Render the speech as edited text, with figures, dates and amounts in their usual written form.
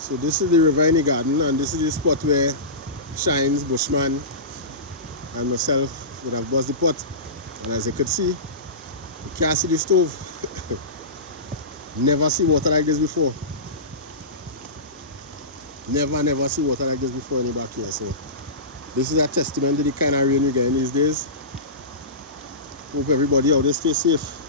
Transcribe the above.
So this is the river in the garden, and this is the spot where Shines, Bushman, and myself would have bust the pot. And as you could see, you can't see the stove. Never see water like this before. Never see water like this before in the back here. So this is a testament to the kind of rain we get in these days. Hope everybody out there stay safe.